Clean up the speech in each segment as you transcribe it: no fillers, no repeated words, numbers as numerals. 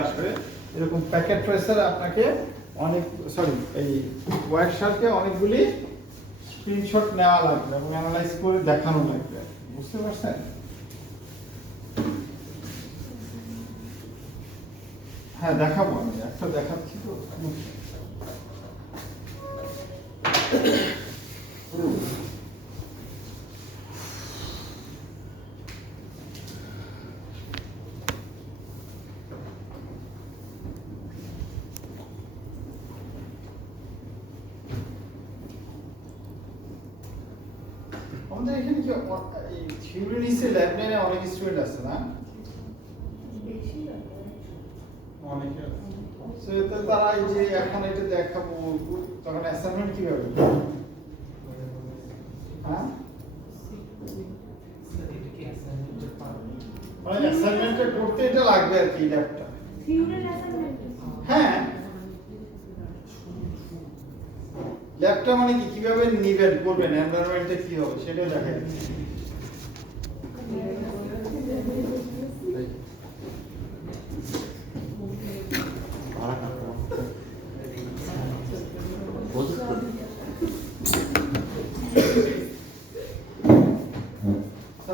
আসবে এরকম packet tracer আপনাকে অনেক এই ওয়ার্কশপে অনেকগুলি স্ক্রিনশট নেওয়া লাগবে এবং অ্যানালাইজ করে দেখানো লাগবে, বুঝতে পারছেন? হ্যাঁ দেখাবো, আমি একটা দেখাচ্ছি তো। আমাদের এখানে কি এই থিওরি নিচে ল্যাব নিয়ে অনেক স্টুডেন্ট আছে না? অনেকে আছে। তারা এই যে এখন এটা দেখাবো তখন অ্যাসাইনমেন্ট কিভাবে? হ্যাঁ মানে অ্যাসাইনমেন্টটা করতে এটা লাগবে আর কি ল্যাবটা। হ্যাঁ ল্যাবটা মানে কি কিভাবে নিবেন করবেন এনভায়রনমেন্টে কি হবে সেটাও দেখাই দিচ্ছি।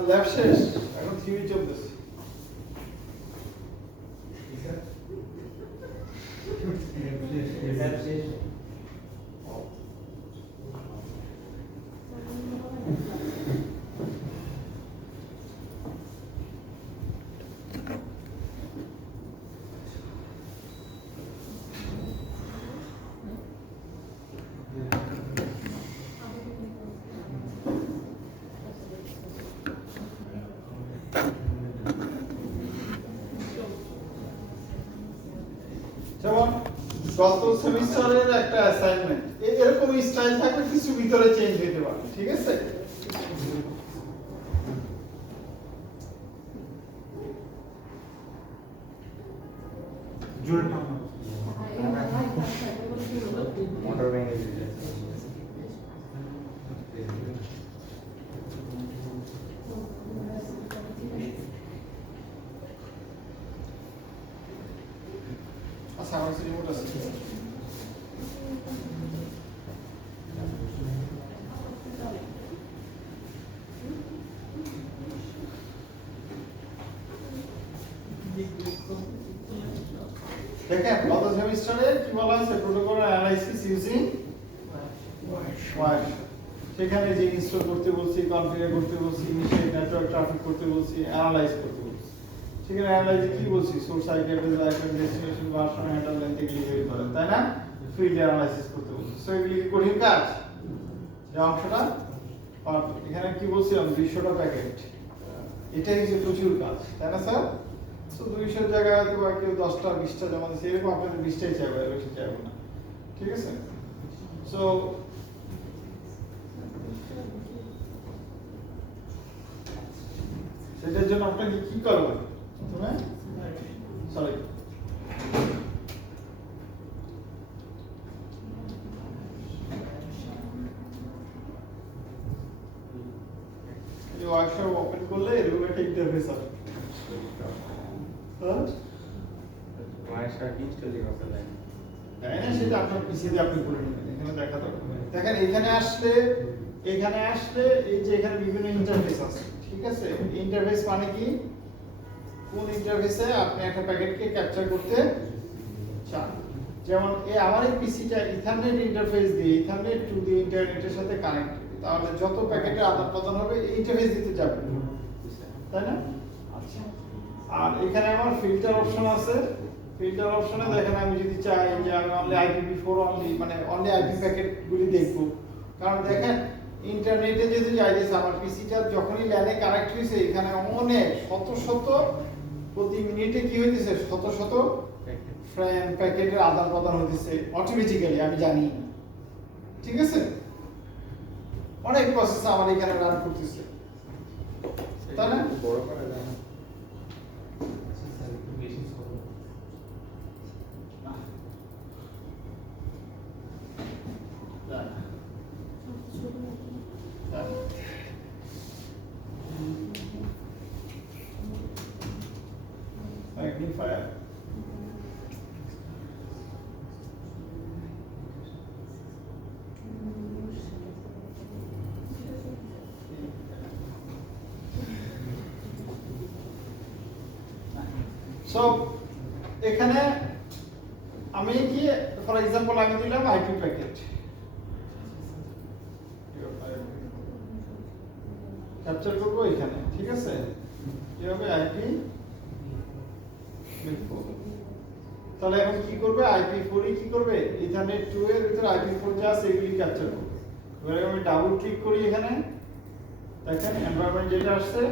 ল্যাব শেষ, এখন থিওরি চলতেছে। যেমন গত সেমিস্টারের একটা অ্যাসাইনমেন্ট এরকম স্টাইল থাকবে, কিছু ভিতরে চেঞ্জ হতে পারে, ঠিক আছে? মোটর ভেঙে দিয়েছে। আচ্ছা আমার কাছে রিমোট আছে। দেখেন গত সেমিস্টারে কি বলা হয়েছে, প্রোটোকল অ্যানালাইসিস ইউজিং ওয়ার্কশপ। সেখানে যে ইনস্টল করতে বলছি, কনফিগার করতে বলছি, ইনিশিয়েট নেটওয়ার্ক ট্রাফিক করতে বলছি, অ্যানালাইজ করতে বলছি। সেখানে অ্যানালাইজে কি বলছি, source IP address, IP destination, version, header, length delivery করেন, তাই না? ফিল্ড অ্যানালাইসিস করতে বলছি। সো এগুলি কি কঠিন কাজ? যে অংশটা এখানে কি বলছিলাম 200টা প্যাকেট, এটাই যে প্রচুর কাজ, তাই না স্যার? তো 200 জায়গায় হয়তো বা কেউ 10টা 20টা জমা দিচ্ছে, এরকম আপনাদের 20টাই চাইবে, বেশি চাইবে না, ঠিক আছে? সো সেটার জন্য আপনাকে কি করবেন? প্রথমে সরি এই ওয়ার্কশপ ওপেন করলে এরকম একটা ইন্টারফেস আসবে। হ্যাঁ ওয়ার্কশপ ইনস্টল করতে লাগে। তাই না? সেটা আপনার পিসিতে আপনি করে নেবেন, এখানে দেখা দরকার। দেখেন এখানে আসলে এই যে এখানে বিভিন্ন ইন্টারফেস আছে, ঠিক আছে? ইন্টারফেস মানে কি, কোন ইন্টারফেসে আপনি একটা প্যাকেটকে ক্যাপচার করতে চান। যেমন আমার এই পিসিটা ইথারনেট ইন্টারফেস দিয়ে, ইথারনেট টু দি ইন্টারনেটের সাথে কানেক্টেড, তাহলে যত প্যাকেটে আদান প্রদান হবে এই ইন্টারফেস দিতে যাবে, তাই না? আচ্ছা, আর এখানে আমার ফিল্টার অপশন আছে। ফিল্টার অপশনে দেখেন আমি যদি চাই যে আমি অনলি IPv4 মানে অনলি আইপি প্যাকেটগুলি দেখব, কারণ দেখেন ইন্টারনেটে যদি যাইতেছে আমার পিসিটা যখনই ল্যানে কানেক্ট হয়েছে, এখানে অনেক শত প্রতি মিনিটে কি হইতেছে, শত ফ্রেম প্যাকেটের আদান প্রদান হইতেছে অটোমেটিক্যালি, আমি জানি, ঠিক আছে? অনেক প্রসেস আমার এখানে রান করতেছে, তাই না? বড় করা যায় না। Magnifier সো এখানে আমি কি ফর এক্সাম্পল আমি দিলাম আইপি প্যাকেট ক্যাপচার করব এখানে, ঠিক আছে? কি হবে আইপি তাহলে এখন কি করবে IP4 কি করবে ইথারনেট 2 এর ভিতর IP4 যা আছে এগুলি ক্যাপচার করবে। এবারে আমি ডাবল ক্লিক করি এখানে, দেখেন এনভায়রনমেন্ট যেটা আসছে